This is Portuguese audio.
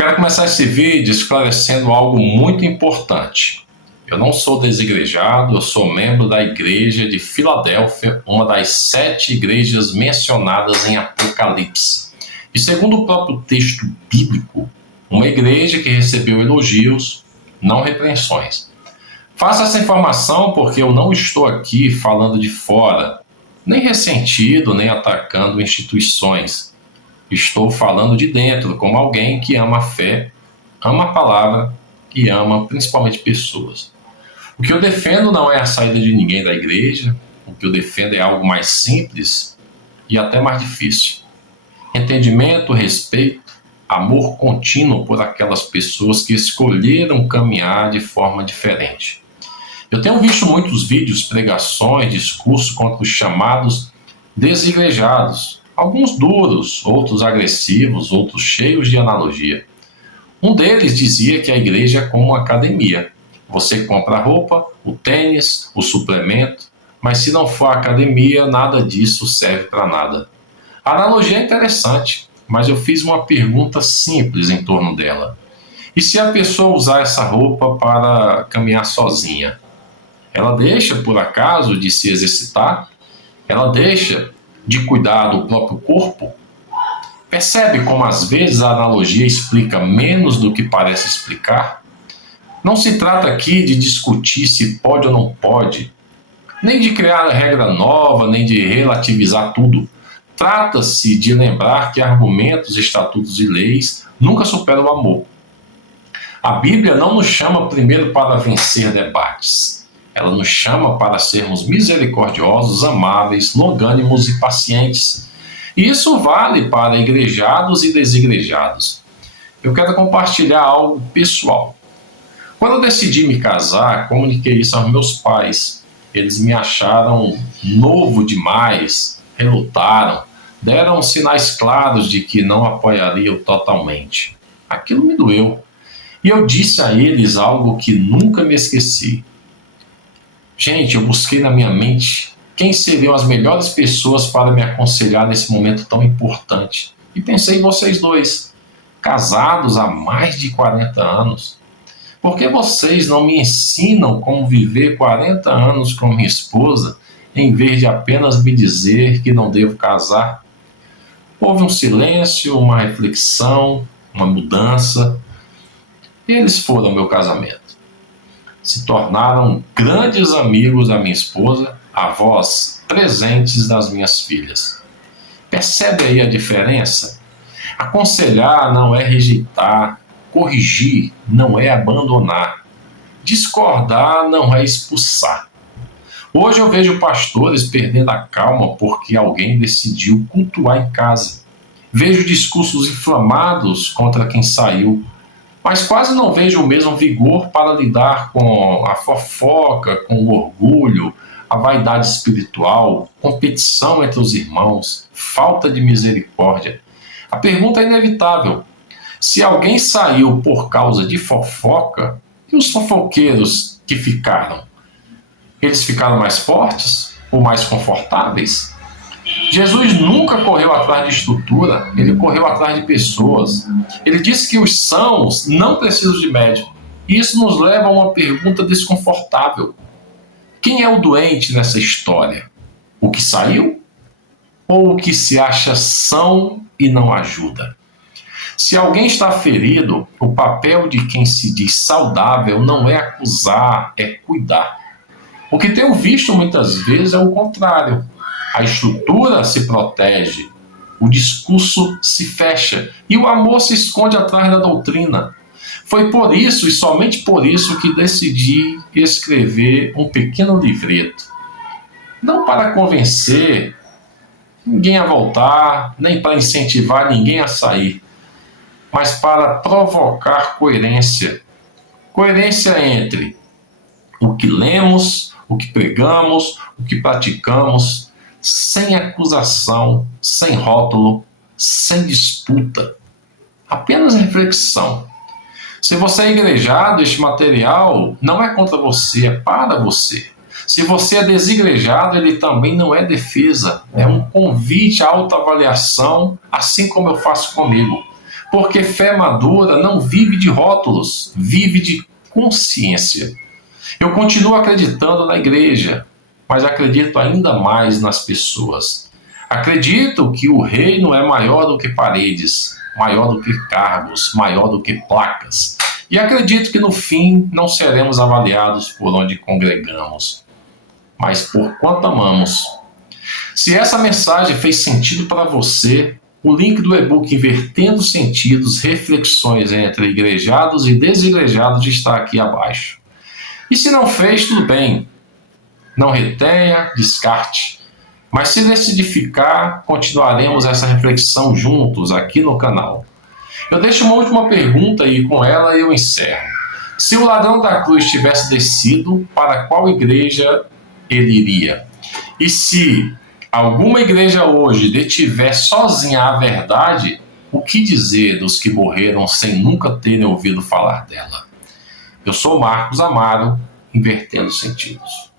Quero começar esse vídeo esclarecendo algo muito importante. Eu não sou desigrejado, eu sou membro da Igreja de Filadélfia, uma das 7 igrejas mencionadas em Apocalipse. E segundo o próprio texto bíblico, uma igreja que recebeu elogios, não repreensões. Faço essa informação porque eu não estou aqui falando de fora, nem ressentido, nem atacando instituições. Estou falando de dentro, como alguém que ama a fé, ama a palavra e ama principalmente pessoas. O que eu defendo não é a saída de ninguém da igreja, o que eu defendo é algo mais simples e até mais difícil. Entendimento, respeito, amor contínuo por aquelas pessoas que escolheram caminhar de forma diferente. Eu tenho visto muitos vídeos, pregações, discursos contra os chamados desigrejados, alguns duros, outros agressivos, outros cheios de analogia. Um deles dizia que a igreja é como uma academia. Você compra a roupa, o tênis, o suplemento, mas se não for a academia, nada disso serve para nada. A analogia é interessante, mas eu fiz uma pergunta simples em torno dela. E se a pessoa usar essa roupa para caminhar sozinha? Ela deixa, por acaso, de se exercitar? Ela deixa de cuidar do próprio corpo? Percebe como às vezes a analogia explica menos do que parece explicar? Não se trata aqui de discutir se pode ou não pode, nem de criar regra nova, nem de relativizar tudo. Trata-se de lembrar que argumentos, estatutos e leis nunca superam o amor. A Bíblia não nos chama primeiro para vencer debates. Ela nos chama para sermos misericordiosos, amáveis, longânimos e pacientes. E isso vale para igrejados e desigrejados. Eu quero compartilhar algo pessoal. Quando eu decidi me casar, comuniquei isso aos meus pais. Eles me acharam novo demais, relutaram, deram sinais claros de que não apoiariam totalmente. Aquilo me doeu. E eu disse a eles algo que nunca me esqueci. Gente, eu busquei na minha mente quem seriam as melhores pessoas para me aconselhar nesse momento tão importante. E pensei em vocês dois, casados há mais de 40 anos. Por que vocês não me ensinam como viver 40 anos com minha esposa, em vez de apenas me dizer que não devo casar? Houve um silêncio, uma reflexão, uma mudança. Eles foram meu casamento. Se tornaram grandes amigos da minha esposa, avós presentes das minhas filhas. Percebe aí a diferença? Aconselhar não é rejeitar, corrigir não é abandonar, discordar não é expulsar. Hoje eu vejo pastores perdendo a calma porque alguém decidiu cultuar em casa. Vejo discursos inflamados contra quem saiu, mas quase não vejo o mesmo vigor para lidar com a fofoca, com o orgulho, a vaidade espiritual, competição entre os irmãos, falta de misericórdia. A pergunta é inevitável. Se alguém saiu por causa de fofoca, e os fofoqueiros que ficaram? Eles ficaram mais fortes ou mais confortáveis? Jesus nunca correu atrás de estrutura, ele correu atrás de pessoas. Ele disse que os sãos não precisam de médico. Isso nos leva a uma pergunta desconfortável. Quem é o doente nessa história? O que saiu? Ou o que se acha são e não ajuda? Se alguém está ferido, o papel de quem se diz saudável não é acusar, é cuidar. O que tenho visto muitas vezes é o contrário. A estrutura se protege, o discurso se fecha e o amor se esconde atrás da doutrina. Foi por isso e somente por isso que decidi escrever um pequeno livreto. Não para convencer ninguém a voltar, nem para incentivar ninguém a sair, mas para provocar coerência. Coerência entre o que lemos, o que pregamos, o que praticamos, sem acusação, sem rótulo, sem disputa. Apenas reflexão. Se você é igrejado, este material não é contra você, é para você. Se você é desigrejado, ele também não é defesa, é um convite à autoavaliação, assim como eu faço comigo. Porque fé madura não vive de rótulos, vive de consciência. Eu continuo acreditando na igreja, mas acredito ainda mais nas pessoas. Acredito que o reino é maior do que paredes, maior do que cargos, maior do que placas. E acredito que no fim não seremos avaliados por onde congregamos, mas por quanto amamos. Se essa mensagem fez sentido para você, o link do e-book Invertendo Sentidos, Reflexões entre Igrejados e Desigrejados está aqui abaixo. E se não fez, tudo bem. Não retenha, descarte. Mas se decidir ficar, continuaremos essa reflexão juntos aqui no canal. Eu deixo uma última pergunta e com ela eu encerro. Se o ladrão da cruz tivesse descido, para qual igreja ele iria? E se alguma igreja hoje detiver sozinha a verdade, o que dizer dos que morreram sem nunca terem ouvido falar dela? Eu sou Marcos Amaro, Invertendo Sentidos.